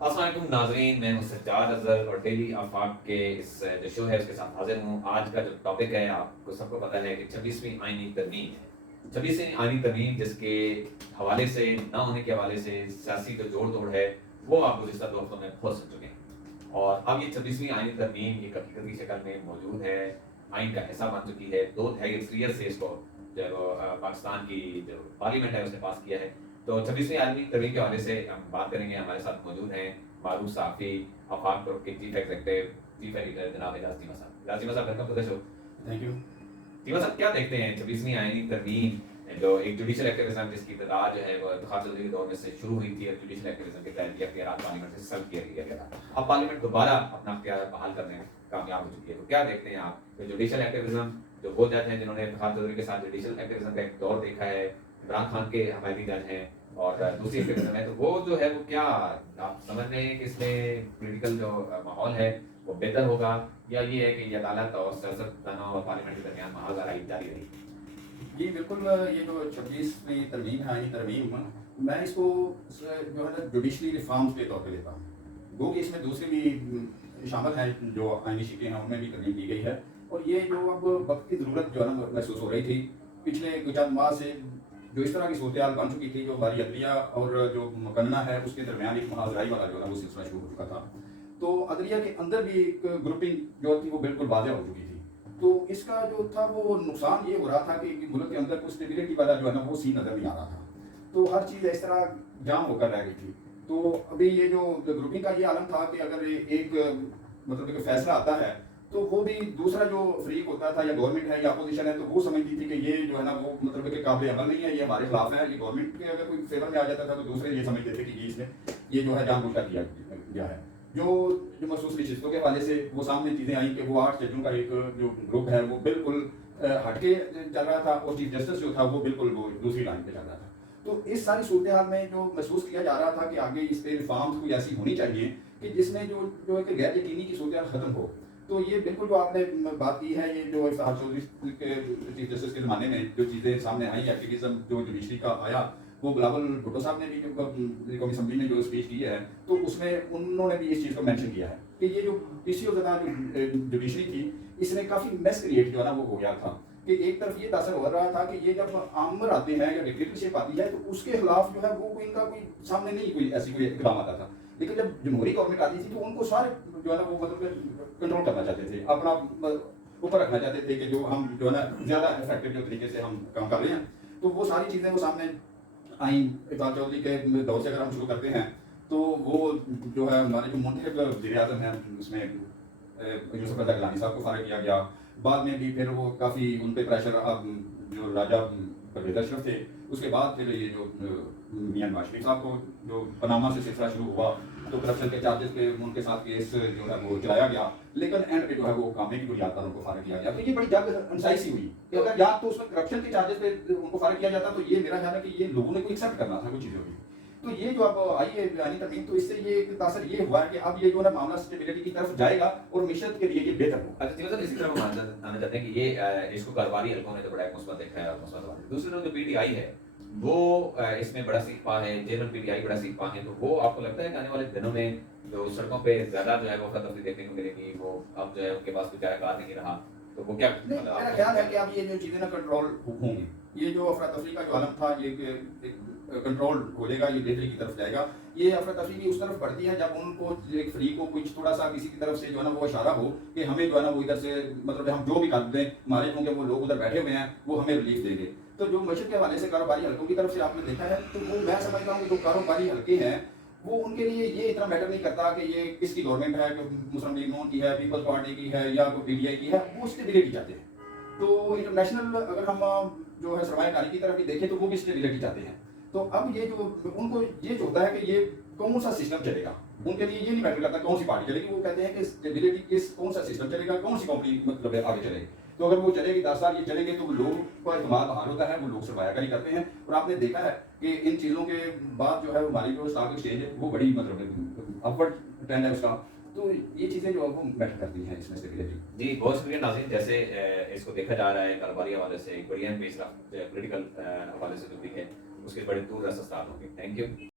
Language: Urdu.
السلام علیکم ناظرین، میں ہوں سجاد اظہر اور ڈیلی آفاق کے اس جو شو ہے اس کے ساتھ حاضر ہوں۔ آج کا جو ٹاپک ہے آپ کو سب کو پتہ ہے کہ 26ویں آئینی ترمیم ہے۔ 26ویں آئینی ترمیم جس کے حوالے سے نہ ہونے کے حوالے سے سیاسی جو جوڑ توڑ ہے وہ آپ گزشتہ 2 ہفتوں میں بہت سن چکے ہیں، اور اب یہ 26ویں آئینی ترمیم ایک حقیقت کی شکل میں موجود ہے، آئین کا حصہ بن چکی ہے۔ 2 دہائی اکثریت سے اس کو جو پاکستان کی جو پارلیمنٹ ہے اس نے پاس کیا ہے۔ تو 26ویں آئینی ترمیم کے حوالے سے ہم بات کریں گے۔ ہمارے ساتھ موجود ہیں معروف صحافی، آفاق گروپ کے چیف ایگزیکٹو، چیف ایڈیٹر جناب اعجاز چیمہ صاحب۔ اعجاز چیمہ صاحب، welcome to the show. Thank you. Cheema صاحب، کیا دیکھتے ہیں 26ویں آئینی ترمیم جو ایک جوڈیشل ایکٹیویزم جس کی ابتدا جو ہے وہ افتخار چودھری کے دور میں سے شروع ہوئی تھی، اور جوڈیشل ایکٹیویزم کے تحت یہ اختیارات پارلیمنٹ سے سلب کیا گیا تھا، اب پارلیمنٹ دوبارہ اپنا اختیار بحال کرنے میں کامیاب ہو چکی ہے، تو کیا دیکھتے ہیں آپ کہ جوڈیشل ایکٹیویزم جو وہ جج ہیں جنہوں نے افتخار چودھری کے ساتھ جوڈیشل ایکٹیویزم کا ایک دور دیکھا ہے، عمران خان کے حمایتی جج ہیں، اور دوسری ایکٹیویزم ہے، تو وہ جو ہے وہ کیا آپ سمجھ رہے ہیں کہ اس میں پولیٹیکل جو ماحول ہے وہ بہتر ہوگا، یا یہ ہے کہ یہ عدالت اور سیاستدانوں اور پارلیمنٹ کے درمیان محاذ آرائی جاری رہی؟ جی بالکل، یہ جو 26ویں ترمیم ہے، آئینی ترمیم، میں اس کو جو ہے نا جوڈیشلی ریفارمز کے طور پہ لیتا ہوں، گو کہ اس میں دوسری بھی شامل ہیں جو آئینی شکلیں ہیں ان میں بھی ترمیم کی گئی ہے، اور یہ جو اب وقت کی ضرورت جو ہے نا محسوس ہو رہی تھی پچھلے چند ماہ سے، جو اس طرح کی صورتحال بن چکی تھی، جو ہماری عدلیہ اور جو مقننہ ہے اس کے درمیان ایک محاذ آرائی والا جو ہے نا وہ سلسلہ شروع ہو چکا تھا، تو عدلیہ کے اندر بھی ایک گروپنگ جو تھی وہ بالکل واضح ہو چکی تھی۔ تو اس کا جو تھا وہ نقصان یہ ہو رہا تھا کہ ملک کے اندر کچھ اسٹیبلٹی والا جو ہے نا وہ سین نظر نہیں آ رہا تھا، تو ہر چیز اس طرح جام ہو کر رہ گئی تھی۔ تو ابھی یہ جو گروپنگ کا یہ عالم تھا کہ اگر ایک مطلب کہ فیصلہ آتا ہے تو وہ بھی دوسرا جو فریق ہوتا تھا، یا گورنمنٹ ہے یا اپوزیشن ہے، تو وہ سمجھتی تھی کہ یہ جو ہے نا وہ مطلب کہ قابل عمل نہیں ہے، یہ ہمارے خلاف ہے۔ یہ گورنمنٹ کے اگر کوئی فیور میں آ جاتا تھا تو دوسرے یہ سمجھتے تھے کہ اس نے یہ جو ہے جان بوجھ کر کیا گیا ہے۔ جو محسوس نشستوں کے حوالے سے وہ سامنے چیزیں آئیں کہ وہ 8 ججوں کا ایک جو گروپ ہے وہ بالکل ہٹ کے چل رہا تھا، اور چیف جسٹس جو تھا وہ بالکل وہ دوسری لائن پہ چل رہا تھا۔ تو اس ساری صورتحال میں جو محسوس کیا جا رہا تھا کہ آگے اس پہ ریفارمز کوئی ایسی ہونی چاہیے کہ جس میں جو ایک غیر یقینی کی صورتحال ختم ہو۔ تو یہ بالکل جو آپ نے بات کی ہے، یہ جو افتخار چودھری کے چیف جسٹس کے زمانے میں جو چیزیں سامنے آئی، ایکٹیویزم جو جوڈیشری کا آیا، وہ بلاول بھٹو صاحب نے بھی جو قومی اسمبلی میں جو اسپیچ کی ہے تو اس میں انہوں نے بھی اس چیز کو مینشن کیا ہے کہ یہ جو پی سی او زدہ جوڈیشری تھی، اس میں کافی میس کریٹ جو ہے نا وہ ہو گیا تھا، کہ ایک طرف یہ تاثر ہو رہا تھا کہ یہ جب آمر آتے ہیں یا ڈکٹیٹرشپ آتی ہے تو اس کے خلاف جو ہے وہ کوئی ان کا کوئی سامنے نہیں کوئی ایسی کوئی اقدام آتا تھا، لیکن جب جمہوری گورنمنٹ آتی تھی تو ان کو سارے جو ہے نا وہ مطلب کنٹرول کرنا چاہتے تھے، اپنا اوپر رکھنا چاہتے تھے کہ جو ہم جو ہے نا زیادہ افیکٹو جو طریقے سے ہم کام کر رہے ہیں۔ تو وہ ساری چیزیں وہ سامنے آئیں۔ افتخار چودھری کے دور سے اگر ہم شروع کرتے ہیں تو وہ جو ہے ہمارے جو منتخب وزیر اعظم ہیں اس میں یوسف رضا گیلانی صاحب کو فارغ کیا گیا، بعد میں بھی پھر وہ کافی ان پہ پریشر جو راجہ پرویز اشرف تھے، اس کے بعد پھر یہ جو میاں نواز شریف صاحب کو جو پاناما سے سلسلہ شروع ہوا تو کرپشن کے چارجز پہ ان کے ساتھ کیس جو ہے وہ چلایا گیا، لیکن اینڈ پہ جو ہے وہ کامے کی بنیاد پر ان کو فارغ کیا گیا۔ تو یہ بڑی جنگ انسائی سی ہوئی کہ اگر یا تو اس میں کرپشن کے چارجز پہ ان کو فارغ کیا جاتا تو یہ میرا خیال ہے کہ یہ لوگوں نے کوئی ایکسیپٹ کرنا تھا کچھ چیزوں کی۔ تو یہ جو اب آئی ہے آئینی ترمیم، تو اس سے یہ ایک تاثر یہ ہوا ہے کہ اب یہ جو ہے نا معاملہ اسٹیبلٹی کی طرف جائے گا اور معیشت کے لیے یہ بہتر ہوگا۔ اچھا جی، اسی طرح ہم آنا چاہتے ہیں کہ یہ اس کو کاروباری حلقوں نے تو بڑا ایک مثبت دیکھا ہے اور مثبت بات ہے۔ دوسری طرف جو پی ٹی آئی ہے وہ اس میں بڑا سیکھ پا ہے، چیئرمین پی ٹی آئی بڑا سیکھ پا ہے، تو وہ آپ کو لگتا ہے کہ آنے والے دنوں میں جو سڑکوں پہ زیادہ جو ہے وہ افراتفری دیکھنے کو ملے گی، وہ اب جو ہے ان کے پاس کوئی چارہ کار نہیں رہا، تو وہ کیا میرا خیال ہے کہ اب یہ جو چیزیں نا کنٹرول ہوں گی، یہ جو افراتفری کا جو عالم تھا یہ کنٹرول ہو جائے گا، یہ بہتری کی طرف جائے گا۔ یہ افراتفری بھی اس طرف بڑھتی ہے جب ان کو ایک فریق کو کچھ تھوڑا سا کسی کی طرف سے جو ہے نا وہ اشارہ ہو کہ ہمیں جو ہے نا وہ ادھر سے مطلب ہم جو بھی کر دیں ہمارے کیونکہ وہ لوگ ادھر بیٹھے ہوئے ہیں وہ ہمیں ریلیف دیں گے۔ تو جو معیشت کے حوالے سے کاروباری حلقوں کی طرف سے آپ نے دیکھا ہے تو وہ میں سمجھتا ہوں کہ جو کاروباری حلقے ہیں وہ ان کے لیے یہ اتنا میٹر نہیں کرتا کہ یہ کس کی گورنمنٹ ہے، کہ مسلم لیگ نون کی ہے، پیپلز پارٹی کی ہے یا کوئی پی ڈی آئی کی ہے، وہ اسٹیبلٹی چاہتے ہیں۔ تو انٹرنیشنل اگر ہم جو ہے سرمایہ کاری کی طرف بھی دیکھیں تو وہ بھی اسٹیبلٹی چاہتے ہیں۔ تو اب یہ جو ان کو یہ جو ہوتا ہے کہ یہ کون سا سسٹم چلے گا، ان کے لیے یہ نہیں میٹر کرتا کون سی پارٹی چلے گی، وہ کہتے ہیں کہ اسٹیبلٹی کس کون سا سسٹم چلے گا، کون سی کمپنی مطلب آگے چلے گی۔ تو اگر وہ چلے گی 10 سال یہ چلیں گے تو لوگ کا اعتماد بحال ہوتا ہے، وہ لوگ سرمایہ کاری کرتے ہیں، اور آپ نے دیکھا ہے کہ ان چیزوں کے بعد جو ہے ہماری جو اسٹاک ایکسچینج ہے وہ بڑی مطلب اپورڈ ٹرینڈ ہے اس کا۔ تو یہ چیزیں جو ہے وہ میٹر کرتی ہیں اس میں اسٹیبلٹی۔ جی بہت شکریہ ناظرین، جیسے اس کو دیکھا جا رہا ہے کاروباری حوالے سے ایک بڑی اہم پیش رفت پولیٹیکل حوالے سے جو بھی ہے اس کے بڑے دور رس استاد ہوں گے۔ Thank you.